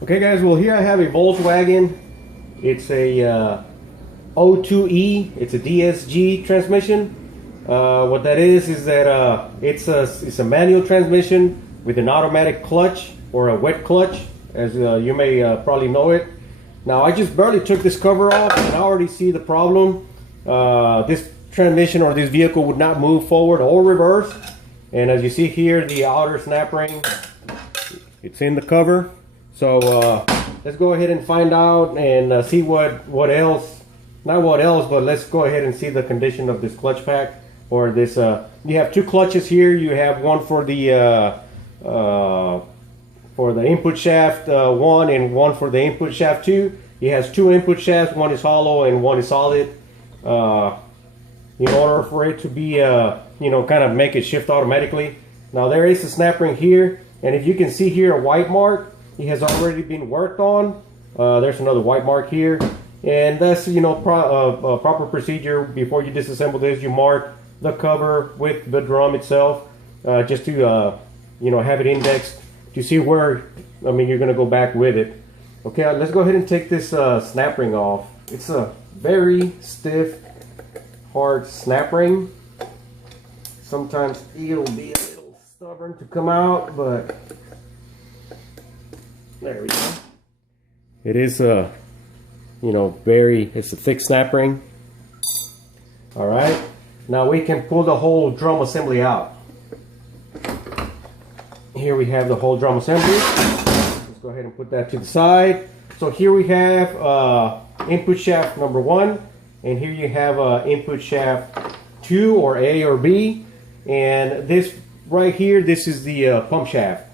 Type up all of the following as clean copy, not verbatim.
Okay guys, well here I have a Volkswagen. It's a O2E. It's a DSG transmission. What that is that it's a manual transmission with an automatic clutch or a wet clutch, as you may probably know it. Now I just barely took this cover off and I already see the problem. This transmission or this vehicle would not move forward or reverse. And as you see here, the outer snap ring, it's in the cover. So let's go ahead and find out and see what else, not what else, but let's go ahead and see the condition of this clutch pack or this. You have two clutches here. You have one for the input shaft 1 and one for the input shaft 2. It has two input shafts. One is hollow and one is solid. In order for it to be, kind of make it shift automatically. Now there is a snap ring here, and if you can see here a white mark, it has already been worked on. There's another white mark here, and that's proper procedure. Before you disassemble this, you mark the cover with the drum itself, just to have it indexed to see where you're gonna go back with it. Okay, let's go ahead and take this snap ring off. It's a very stiff, hard snap ring. Sometimes it'll be a little stubborn to come out, but there we go. It is a it's a thick snap ring. All right, now we can pull the whole drum assembly out. Here we have the whole drum assembly. Let's go ahead and put that to the side. So here we have input shaft number 1, and here you have input shaft 2 or A or B, and this right here, this is the pump shaft.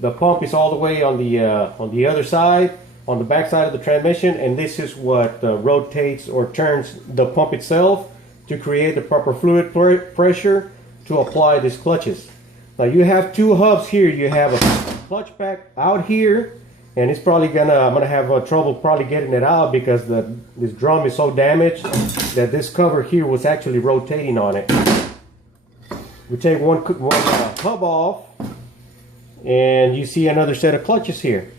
The pump is all the way on the other side, on the back side of the transmission, and this is what rotates or turns the pump itself to create the proper fluid pressure to apply these clutches. Now you have two hubs here. You have a clutch pack out here, and it's probably I'm gonna have trouble probably getting it out because this drum is so damaged that this cover here was actually rotating on it. We take one hub off, and you see another set of clutches here.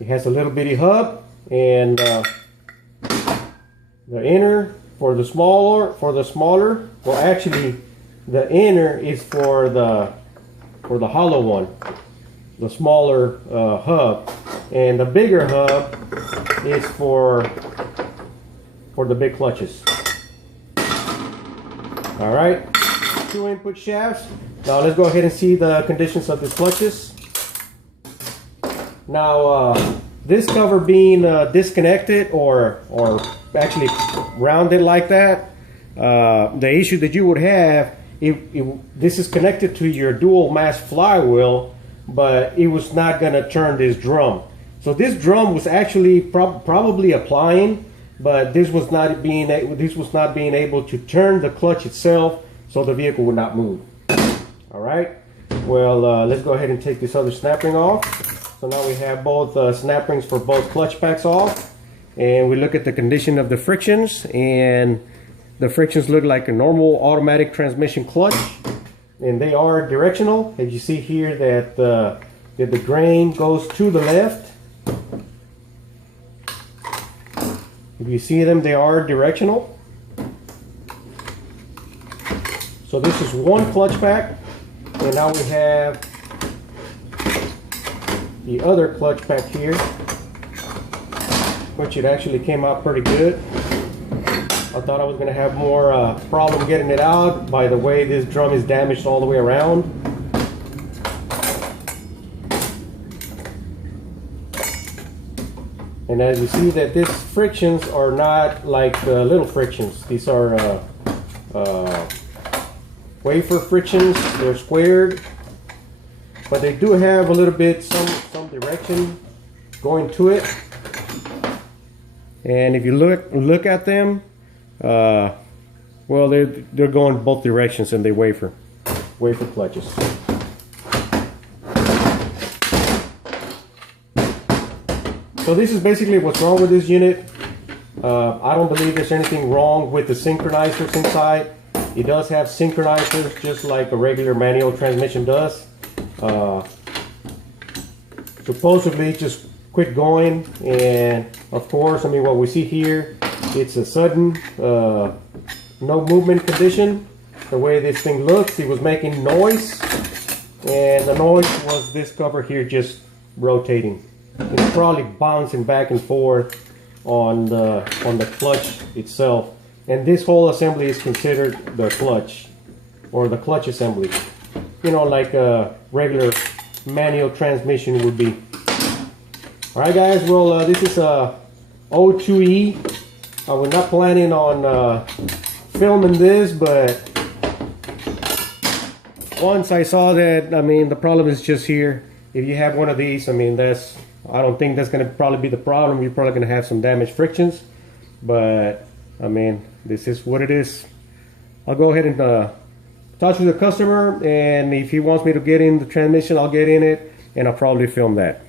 It has a little bitty hub, and the inner for the smaller. Well, actually, the inner is for the hollow one, the smaller hub, and the bigger hub is for the big clutches. All right, two input shafts. Now let's go ahead and see the conditions of these clutches. Now this cover being disconnected or actually rounded like that, the issue that you would have, this is connected to your dual mass flywheel, but it was not going to turn this drum. So this drum was actually probably applying, but this was not being able to turn the clutch itself, so the vehicle would not move. All right, well, let's go ahead and take this other snap ring off. So now we have both snap rings for both clutch packs off, and we look at the condition of the frictions, and the frictions look like a normal automatic transmission clutch, and they are directional. As you see here that the grain goes to the left. If you see them, they are directional. So this is one clutch pack, and now we have the other clutch pack here, which it actually came out pretty good. I thought I was going to have more problem getting it out by the way this drum is damaged all the way around. And as you see that these frictions are not like little frictions. These are wafer frictions. They're squared, but they do have a little bit some direction going to it. And if you look at them, well, they're going both directions, and they wafer clutches. So this is basically what's wrong with this unit. I don't believe there's anything wrong with the synchronizers inside. It does have synchronizers just like a regular manual transmission does. Supposedly just quit going. And of course, I mean, what we see here, it's a sudden no movement condition. The way this thing looks, it was making noise, and the noise was this cover here just rotating. It's probably bouncing back and forth on the clutch itself. And this whole assembly is considered the clutch, or the clutch assembly. You know, like a regular manual transmission would be. Alright guys, well this is a O2E. I was not planning on filming this, but once I saw that, I mean, the problem is just here. If you have one of these, I mean, I don't think that's going to probably be the problem. You're probably going to have some damaged frictions, but I mean, this is what it is. I'll go ahead and talk to the customer, and if he wants me to get in the transmission, I'll get in it, and I'll probably film that.